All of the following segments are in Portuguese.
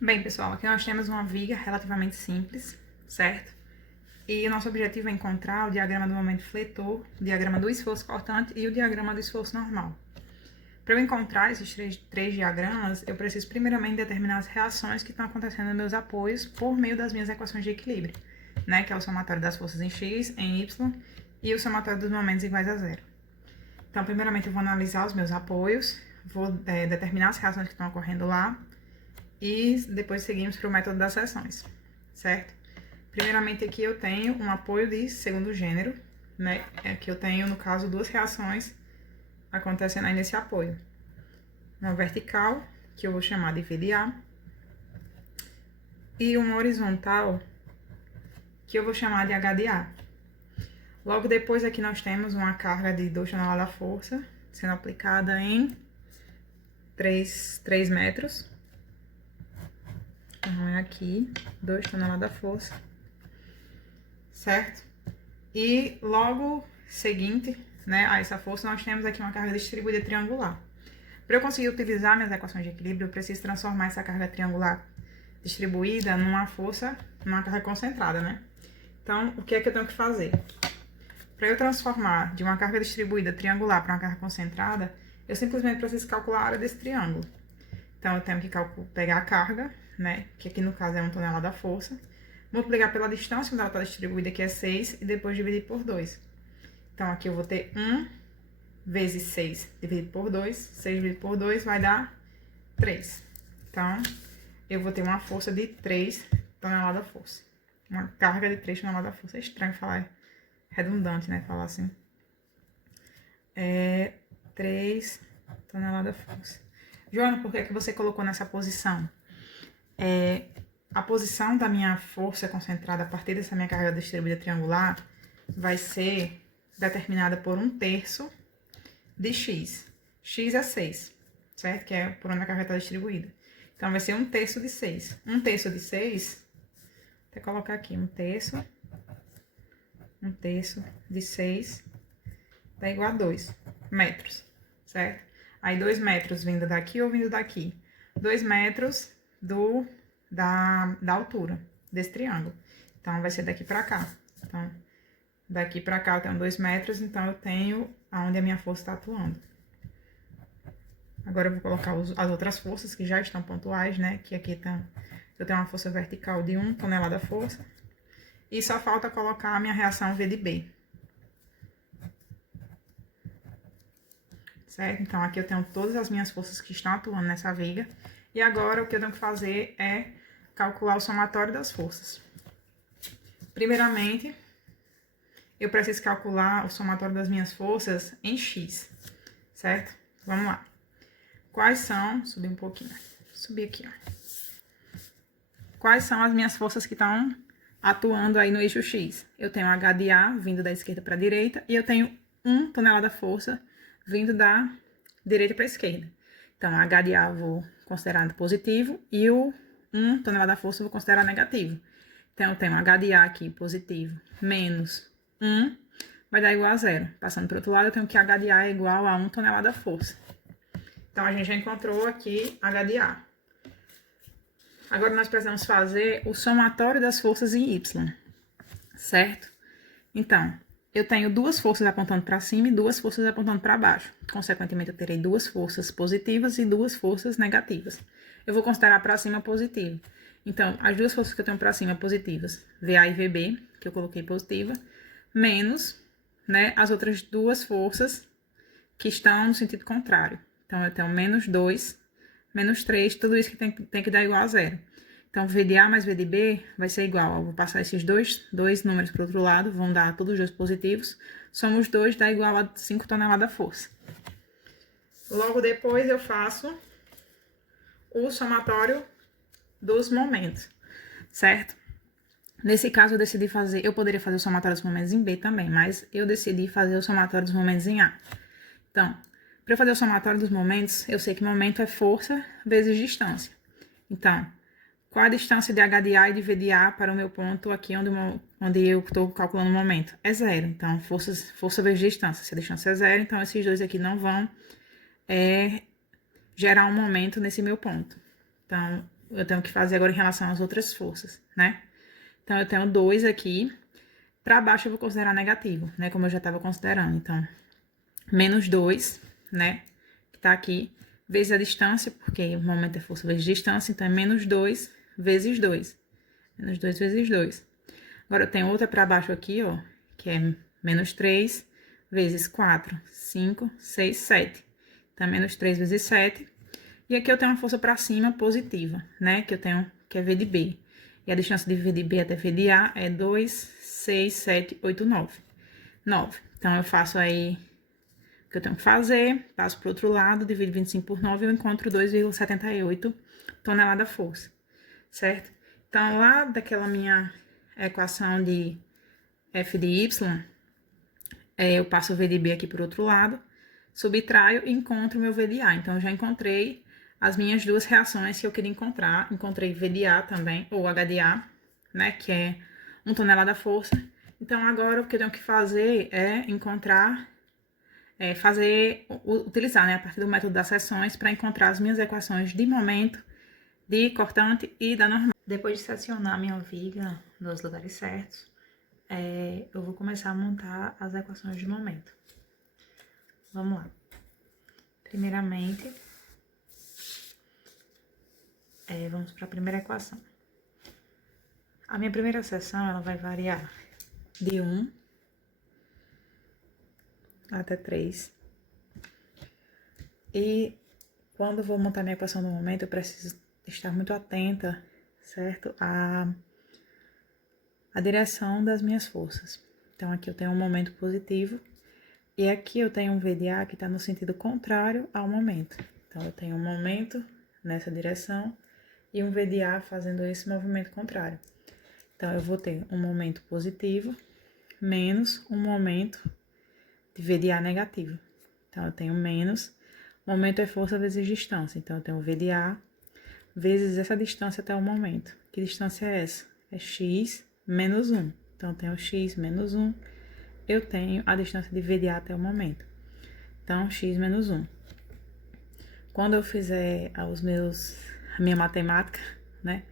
Bem, pessoal, aqui nós temos uma viga relativamente simples, certo? E o nosso objetivo é encontrar o diagrama do momento fletor, o diagrama do esforço cortante e o diagrama do esforço normal. Para eu encontrar esses três diagramas, eu preciso primeiramente determinar as reações que estão acontecendo nos meus apoios por meio das minhas equações de equilíbrio, né? Que é o somatório das forças em x, em y e o somatório dos momentos iguais a zero. Então, primeiramente eu vou analisar os meus apoios, vou determinar as reações que estão ocorrendo lá, e depois seguimos para o método das seções, certo? Primeiramente aqui eu tenho um apoio de segundo gênero, né? Aqui eu tenho, no caso, duas reações acontecendo aí nesse apoio. Uma vertical, que eu vou chamar de V de A, e uma horizontal, que eu vou chamar de H de A. Logo depois aqui nós temos uma carga de 2 toneladas da força, sendo aplicada em 3 metros. Então, é aqui, 2 toneladas da força, certo? E logo seguinte, né, a essa força, nós temos aqui uma carga distribuída triangular. Para eu conseguir utilizar minhas equações de equilíbrio, eu preciso transformar essa carga triangular distribuída numa força, numa carga concentrada, né? Então, o que é que eu tenho que fazer? Para eu transformar de uma carga distribuída triangular para uma carga concentrada, eu simplesmente preciso calcular a área desse triângulo. Então, eu tenho que pegar a carga, né, que aqui no caso é 1 tonelada da força, multiplicar pela distância onde ela está distribuída, que é 6, e depois dividir por 2. Então, aqui eu vou ter 1 vezes 6 dividido por 2, 6 dividido por 2 vai dar 3. Então, eu vou ter uma força de 3 toneladas da força. Uma carga de 3 toneladas da força. É estranho falar, é redundante, né, falar assim. 3 toneladas da força. Joana, por que você colocou nessa posição? A posição da minha força concentrada a partir dessa minha carga distribuída triangular vai ser determinada por 1/3 de x. X é 6, certo? Que é por onde a carga está distribuída. Então, vai ser 1/3 de 6. 1/3 de 6, vou até colocar aqui, 1/3 de 6 dá igual a 2 metros, certo? Aí, 2 metros vindo daqui ou vindo daqui? 2 metros da altura desse triângulo. Então, vai ser daqui pra cá. Então, daqui pra cá eu tenho 2 metros, então eu tenho aonde a minha força está atuando. Agora eu vou colocar as outras forças que já estão pontuais, né? Que aqui eu tenho uma força vertical de 1 tonelada força. E só falta colocar a minha reação V de B. Certo? Então, aqui eu tenho todas as minhas forças que estão atuando nessa viga. E agora, o que eu tenho que fazer é calcular o somatório das forças. Primeiramente, eu preciso calcular o somatório das minhas forças em x, certo? Vamos lá. Quais são... Subir um pouquinho. Subir aqui, ó. Quais são as minhas forças que estão atuando aí no eixo x? Eu tenho H de A vindo da esquerda para a direita e eu tenho 1 tonelada força vindo da direita para a esquerda. Então, H de A eu vou considerar positivo e o 1 tonelada força eu vou considerar negativo. Então, eu tenho H de A aqui positivo menos 1 vai dar igual a 0. Passando para o outro lado, eu tenho que H de A é igual a 1 tonelada força. Então, a gente já encontrou aqui H de A. Agora, nós precisamos fazer o somatório das forças em Y, certo? Então, eu tenho duas forças apontando para cima e duas forças apontando para baixo. Consequentemente, eu terei duas forças positivas e duas forças negativas. Eu vou considerar para cima positivo. Então, as duas forças que eu tenho para cima positivas, VA e VB, que eu coloquei positiva, menos, né, as outras duas forças que estão no sentido contrário. Então, eu tenho menos 2, menos 3, tudo isso que tem que dar igual a 0. Então, V de A mais V de B vai ser igual. Eu vou passar esses dois números para o outro lado, vão dar todos os dois positivos. Soma os dois, dá igual a 5 toneladas força. Logo depois, eu faço o somatório dos momentos, certo? Nesse caso, eu decidi fazer... Eu poderia fazer o somatório dos momentos em B também, mas eu decidi fazer o somatório dos momentos em A. Então, para eu fazer o somatório dos momentos, eu sei que momento é força vezes distância. Então, qual a distância de H de A e de V de A para o meu ponto aqui onde eu estou calculando o momento? É 0. Então, força vezes distância. Se a distância é 0, então esses dois aqui não vão gerar um momento nesse meu ponto. Então, eu tenho que fazer agora em relação às outras forças, né? Então, eu tenho 2 aqui. Para baixo eu vou considerar negativo, né? Como eu já estava considerando. Então, menos 2, né? Que tá aqui, vezes a distância, porque o momento é força vezes distância. Então, é menos 2 vezes 2. Menos 2 vezes 2. Agora, eu tenho outra para baixo aqui, ó, que é menos 3 vezes 4, 5, 6, 7. Então, menos 3 vezes 7. E aqui eu tenho uma força para cima positiva, né? Que eu tenho, que é V de B. E a distância de V de B até V de A é 2, 6, 7, 8, 9. 9. Então, eu faço aí o que eu tenho que fazer, passo para o outro lado, divido 25 por 9 e eu encontro 2,78 toneladas força, certo? Então, lá daquela minha equação de F de Y, eu passo o V de B aqui para o outro lado, subtraio e encontro o meu V de A. Então, eu já encontrei as minhas duas reações que eu queria encontrar. Encontrei V de A também, ou H de A, né, que é 1 tonelada força. Então, agora o que eu tenho que fazer é encontrar, utilizar, né, a partir do método das seções para encontrar as minhas equações de momento, de cortante e da normal. Depois de secionar a minha viga nos lugares certos, eu vou começar a montar as equações de momento. Vamos lá. Primeiramente, vamos para a primeira equação. A minha primeira seção, ela vai variar de 1 até 3. E quando eu vou montar minha equação do momento, eu preciso estar muito atenta, certo? A direção das minhas forças. Então, aqui eu tenho um momento positivo. E aqui eu tenho um V de A que está no sentido contrário ao momento. Então, eu tenho um momento nessa direção e um V de A fazendo esse movimento contrário. Então, eu vou ter um momento positivo menos um momento de V de A negativo. Então, eu tenho menos, momento é força vezes distância. Então, eu tenho V de A vezes essa distância até o momento. Que distância é essa? É x menos 1. Então, eu tenho x menos 1. Eu tenho a distância de V de A até o momento. Então, x menos 1. Quando eu fizer a minha matemática, né,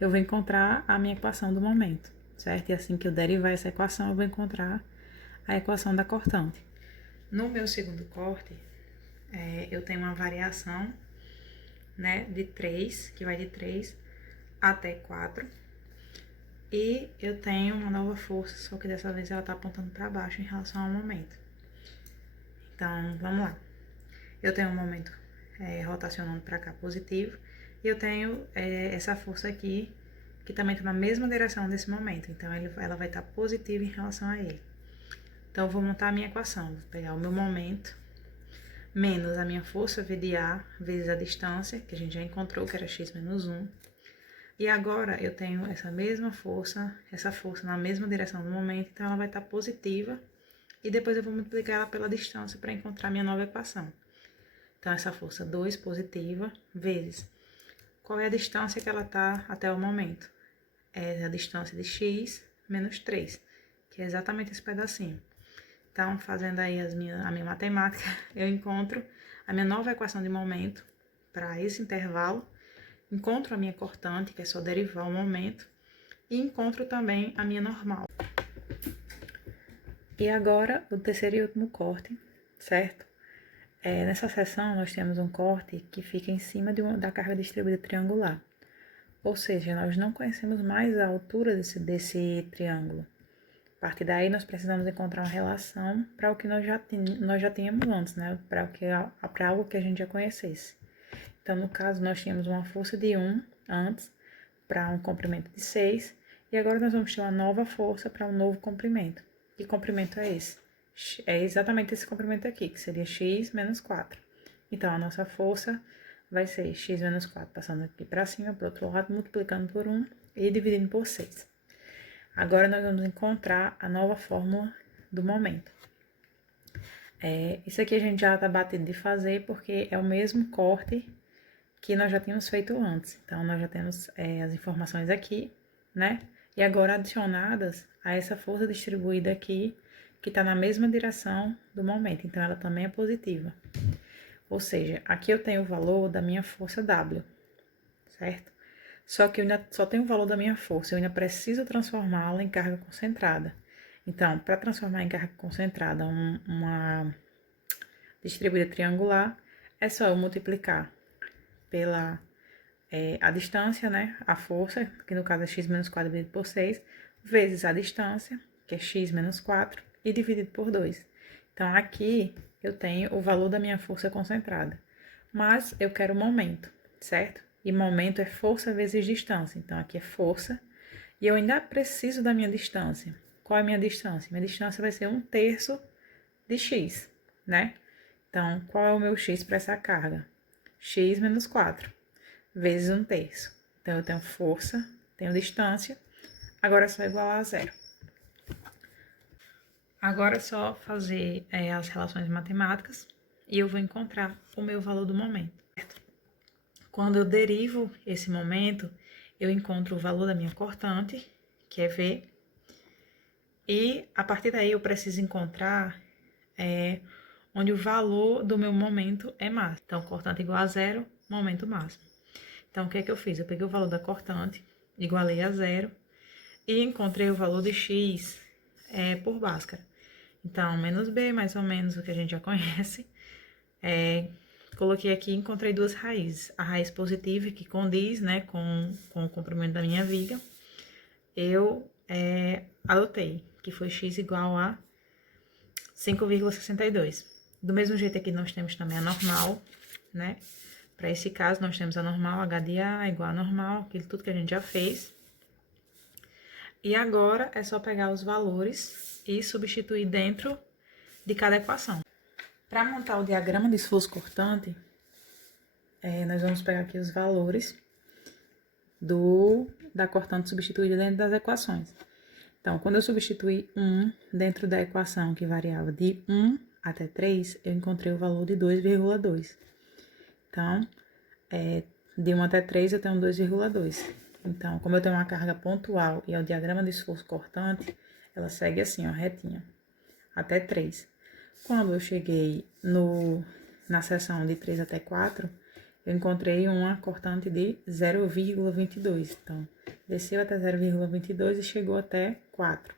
eu vou encontrar a minha equação do momento, certo? E assim que eu derivar essa equação, eu vou encontrar a equação da cortante. No meu segundo corte, eu tenho uma variação, né, de 3, que vai de 3 até 4. E eu tenho uma nova força, só que dessa vez ela tá apontando para baixo em relação ao momento. Então, vamos lá. Eu tenho um momento rotacionando para cá positivo. E eu tenho essa força aqui, que também está na mesma direção desse momento. Então, ela vai estar positiva em relação a ele. Então, eu vou montar a minha equação. Vou pegar o meu momento, menos a minha força V de A, vezes a distância, que a gente já encontrou, que era x menos 1. E agora, eu tenho essa força na mesma direção do momento, então ela vai estar positiva. E depois eu vou multiplicar ela pela distância para encontrar minha nova equação. Então, essa força 2 positiva, vezes qual é a distância que ela está até o momento? É a distância de x menos 3, que é exatamente esse pedacinho. Então, fazendo aí a minha matemática, eu encontro a minha nova equação de momento para esse intervalo, encontro a minha cortante, que é só derivar o momento, e encontro também a minha normal. E agora, o terceiro e último corte, certo? Nessa seção, nós temos um corte que fica em cima da carga distribuída triangular. Ou seja, nós não conhecemos mais a altura desse triângulo. A partir daí, nós precisamos encontrar uma relação para o que nós já tínhamos antes, né? Para algo que a gente já conhecesse. Então, no caso, nós tínhamos uma força de 1 antes para um comprimento de 6. E agora nós vamos ter uma nova força para um novo comprimento. Que comprimento é esse? É exatamente esse comprimento aqui, que seria x menos 4. Então, a nossa força vai ser x menos 4, passando aqui para cima, para o outro lado, multiplicando por 1 e dividindo por 6. Agora, nós vamos encontrar a nova fórmula do momento. Isso aqui a gente já está batendo de fazer, porque é o mesmo corte que nós já tínhamos feito antes. Então, nós já temos as informações aqui, né? E agora adicionadas a essa força distribuída aqui, que está na mesma direção do momento. Então, ela também é positiva. Ou seja, aqui eu tenho o valor da minha força W, certo? Só que eu ainda só tenho o valor da minha força, eu ainda preciso transformá-la em carga concentrada. Então, para transformar em carga concentrada uma distribuída triangular, é só eu multiplicar pela a distância, né? A força, que no caso é x menos 4 dividido por 6, vezes a distância, que é x menos 4, e dividido por 2. Então, aqui eu tenho o valor da minha força concentrada. Mas eu quero momento, certo? E momento é força vezes distância. Então, aqui é força. E eu ainda preciso da minha distância. Qual é a minha distância? Minha distância vai ser 1/3 de x, né? Então, qual é o meu x para essa carga? X menos 4 vezes 1/3. Então, eu tenho força, tenho distância, agora é só igualar a zero. Agora é só fazer as relações matemáticas e eu vou encontrar o meu valor do momento, certo? Quando eu derivo esse momento, eu encontro o valor da minha cortante, que é V, e a partir daí eu preciso encontrar onde o valor do meu momento é máximo. Então, cortante igual a zero, momento máximo. Então, o que é que eu fiz? Eu peguei o valor da cortante, igualei a zero, e encontrei o valor de x por Bhaskara. Então, menos b, mais ou menos o que a gente já conhece. Coloquei aqui e encontrei duas raízes. A raiz positiva, que condiz, né, com o comprimento da minha viga. Eu adotei, que foi x igual a 5,62. Do mesmo jeito aqui nós temos também a normal, né? Para esse caso, nós temos a normal, h de a igual a normal, aquilo tudo que a gente já fez. E agora é só pegar os valores e substituir dentro de cada equação. Para montar o diagrama de esforço cortante, nós vamos pegar aqui os valores da cortante substituída dentro das equações. Então, quando eu substituí 1 dentro da equação que variava de 1 até 3, eu encontrei o valor de 2,2. Então, de 1 até 3 eu tenho 2,2. Então, como eu tenho uma carga pontual e é o diagrama de esforço cortante, ela segue assim, ó, retinha, até 3. Quando eu cheguei na seção de 3 até 4, eu encontrei uma cortante de 0,22. Então, desceu até 0,22 e chegou até 4.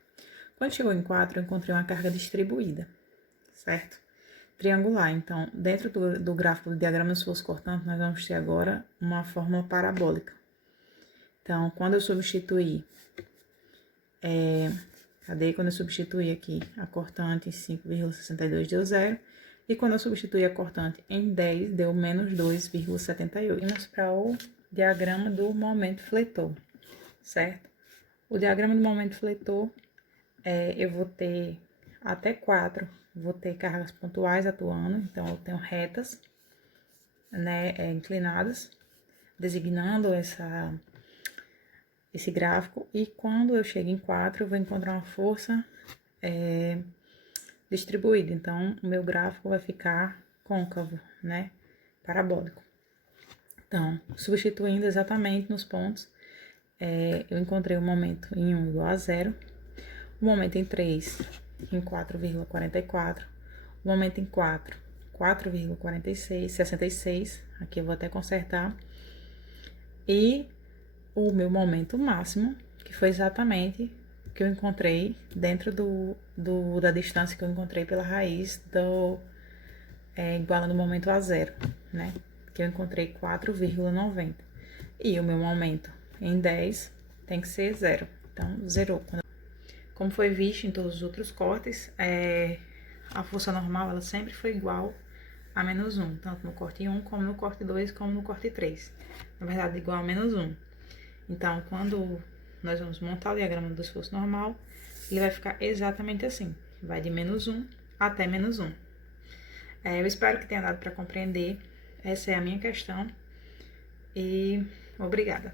Quando chegou em 4, eu encontrei uma carga distribuída, certo? Triangular. Então, dentro do gráfico do diagrama de esforço cortante, nós vamos ter agora uma fórmula parabólica. Então, quando eu substituir, quando eu substituir aqui a cortante em 5,62 deu 0. E quando eu substituir a cortante em 10, deu menos 2,78. Vamos para o diagrama do momento fletor, certo? O diagrama do momento fletor, eu vou ter até 4, vou ter cargas pontuais atuando, então eu tenho retas, né, inclinadas, designando esse gráfico. E quando eu chego em 4, eu vou encontrar uma força distribuído. Então, o meu gráfico vai ficar côncavo, né? Parabólico. Então, substituindo exatamente nos pontos, eu encontrei o momento em 1 igual a 0, o momento em 3 em 4,44, o momento em 4, 4,46, 66, aqui eu vou até consertar, e o meu momento máximo, que foi exatamente que eu encontrei dentro da distância que eu encontrei pela raiz igual no momento a zero, né? Que eu encontrei 4,90. E o meu momento em 10 tem que ser zero. Então, zerou. Como foi visto em todos os outros cortes, a força normal, ela sempre foi igual a menos 1. Tanto no corte 1, como no corte 2, como no corte 3. Na verdade, igual a menos 1. Então, quando nós vamos montar o diagrama do esforço normal, ele vai ficar exatamente assim. Vai de menos 1 até menos 1. Eu espero que tenha dado para compreender. Essa é a minha questão. E obrigada.